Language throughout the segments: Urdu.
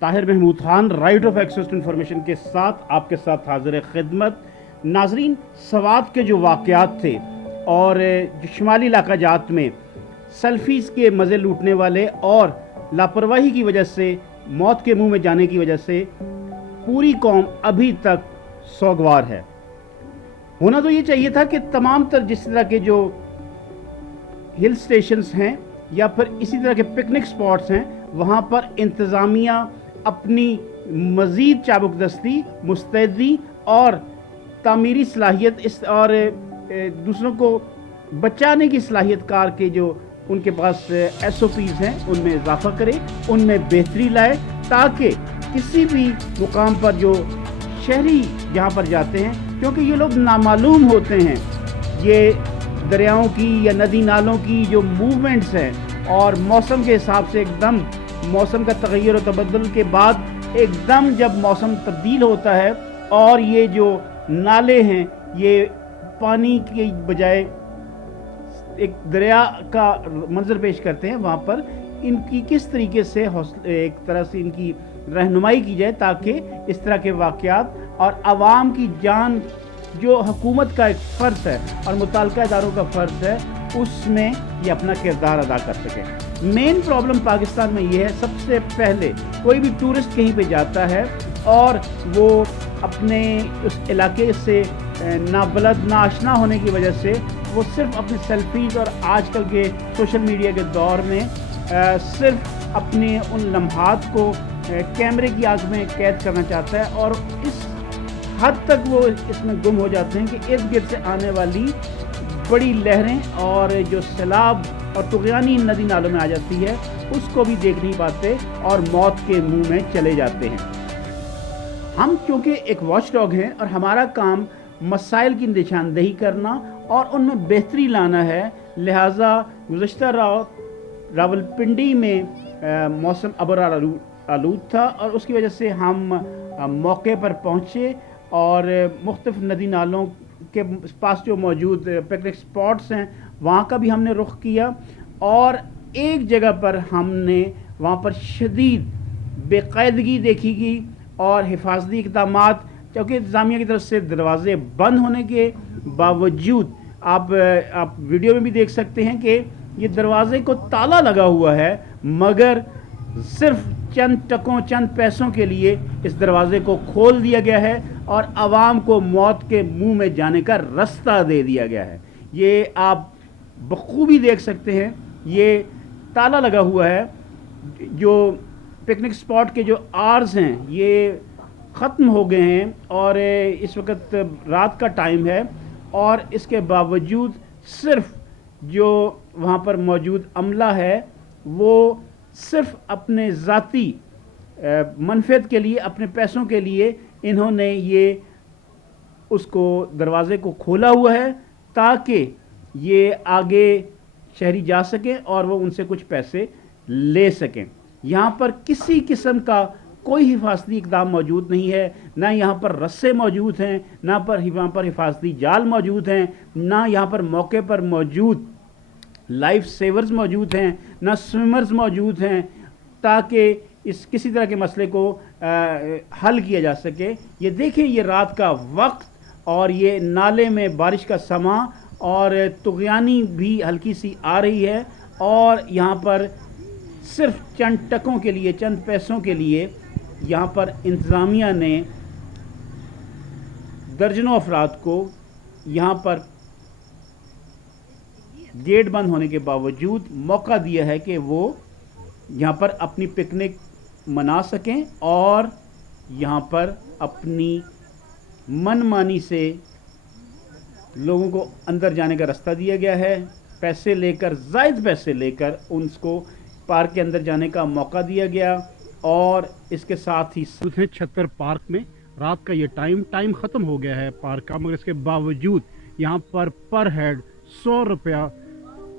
Tahir Mahmood Khan right of access to information کے ساتھ آپ کے ساتھ حاضر خدمت۔ ناظرین، سوات کے جو واقعات تھے اور جو شمالی علاقہ جات میں سیلفیز کے مزے لوٹنے والے اور لاپرواہی کی وجہ سے موت کے منہ میں جانے کی وجہ سے پوری قوم ابھی تک سوگوار ہے۔ ہونا تو یہ چاہیے تھا کہ تمام تر جس طرح کے جو ہل سٹیشنز ہیں یا پھر اسی طرح کے پکنک سپاٹس ہیں وہاں پر انتظامیہ اپنی مزید چابک دستی، مستعدی اور تعمیری صلاحیت اور دوسروں کو بچانے کی صلاحیت کار کے جو ان کے پاس ایس او پیز ہیں ان میں اضافہ کرے، ان میں بہتری لائے، تاکہ کسی بھی مقام پر جو شہری جہاں پر جاتے ہیں، کیونکہ یہ لوگ نامعلوم ہوتے ہیں، یہ دریاؤں کی یا ندی نالوں کی جو موومنٹس ہیں اور موسم کے حساب سے ایک دم موسم کا تغیر و تبدل کے بعد ایک دم جب موسم تبدیل ہوتا ہے اور یہ جو نالے ہیں یہ پانی کی بجائے ایک دریا کا منظر پیش کرتے ہیں، وہاں پر ان کی کس طریقے سے ایک طرح سے ان کی رہنمائی کی جائے تاکہ اس طرح کے واقعات اور عوام کی جان جو حکومت کا ایک فرض ہے اور متعلقہ اداروں کا فرض ہے اس میں یہ اپنا کردار ادا کر سکے۔ مین پرابلم پاکستان میں یہ ہے، سب سے پہلے کوئی بھی ٹورسٹ کہیں پہ جاتا ہے اور وہ اپنے اس علاقے سے نابلد ناآشنا ہونے کی وجہ سے وہ صرف اپنی سیلفیز اور آج کل کے سوشل میڈیا کے دور میں صرف اپنے ان لمحات کو کیمرے کی آنکھ میں قید کرنا چاہتا ہے اور اس حد تک وہ اس میں گم ہو جاتے ہیں کہ ارد گرد سے آنے والی بڑی لہریں اور جو سیلاب اور طغیانی ندی نالوں میں آ جاتی ہے اس کو بھی دیکھ نہیں پاتے اور موت کے منہ میں چلے جاتے ہیں۔ ہم چونکہ ایک واچ ڈاگ ہیں اور ہمارا کام مسائل کی نشاندہی کرنا اور ان میں بہتری لانا ہے، لہٰذا گزشتہ راولپنڈی میں موسم ابر آلود تھا اور اس کی وجہ سے ہم موقع پر پہنچے اور مختلف ندی نالوں کے پاس جو موجود پکنک سپاٹس ہیں وہاں کا بھی ہم نے رخ کیا، اور ایک جگہ پر ہم نے وہاں پر شدید بے قاعدگی دیکھی گئی اور حفاظتی اقدامات، کیونکہ انتظامیہ کی طرف سے دروازے بند ہونے کے باوجود آپ ویڈیو میں بھی دیکھ سکتے ہیں کہ یہ دروازے کو تالا لگا ہوا ہے، مگر صرف چند ٹکوں چند پیسوں کے لیے اس دروازے کو کھول دیا گیا ہے اور عوام کو موت کے منہ میں جانے کا رستہ دے دیا گیا ہے۔ یہ آپ بخوبی دیکھ سکتے ہیں، یہ تالا لگا ہوا ہے، جو پکنک سپاٹ کے جو آرز ہیں یہ ختم ہو گئے ہیں اور اس وقت رات کا ٹائم ہے، اور اس کے باوجود صرف جو وہاں پر موجود عملہ ہے وہ صرف اپنے ذاتی منفعت کے لیے، اپنے پیسوں کے لیے انہوں نے یہ اس کو دروازے کو کھولا ہوا ہے تاکہ یہ آگے شہری جا سکیں اور وہ ان سے کچھ پیسے لے سکیں۔ یہاں پر کسی قسم کا کوئی حفاظتی اقدام موجود نہیں ہے، نہ یہاں پر رسے موجود ہیں، نہ یہاں پر حفاظتی جال موجود ہیں، نہ یہاں پر موقع پر موجود لائف سیورز موجود ہیں، نہ سوئمرز موجود ہیں تاکہ اس کسی طرح کے مسئلے کو حل کیا جا سکے۔ یہ دیکھیں، یہ رات کا وقت اور یہ نالے میں بارش کا سماں اور طغیانی بھی ہلکی سی آ رہی ہے، اور یہاں پر صرف چند ٹکوں کے لیے، چند پیسوں کے لیے یہاں پر انتظامیہ نے درجنوں افراد کو یہاں پر گیٹ بند ہونے کے باوجود موقع دیا ہے کہ وہ یہاں پر اپنی پکنک منا سکیں، اور یہاں پر اپنی من مانی سے لوگوں کو اندر جانے کا رستہ دیا گیا ہے، پیسے لے کر، زائد پیسے لے کر ان کو پارک کے اندر جانے کا موقع دیا گیا، اور اس کے ساتھ ہی چھتر پارک میں رات کا یہ ٹائم ختم ہو گیا ہے پارک کا، مگر اس کے باوجود یہاں پر ہیڈ 100 روپیہ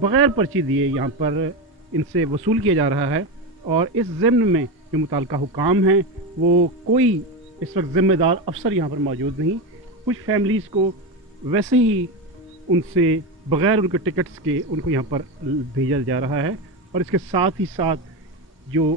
بغیر پرچی دیے یہاں پر ان سے وصول کیا جا رہا ہے، اور اس ضمن میں جو متعلقہ حکام ہیں وہ کوئی اس وقت ذمہ دار افسر یہاں پر موجود نہیں۔ کچھ فیملیز کو ویسے ہی ان سے بغیر ان کے ٹکٹس کے ان کو یہاں پر بھیجا جا رہا ہے، اور اس کے ساتھ ہی ساتھ جو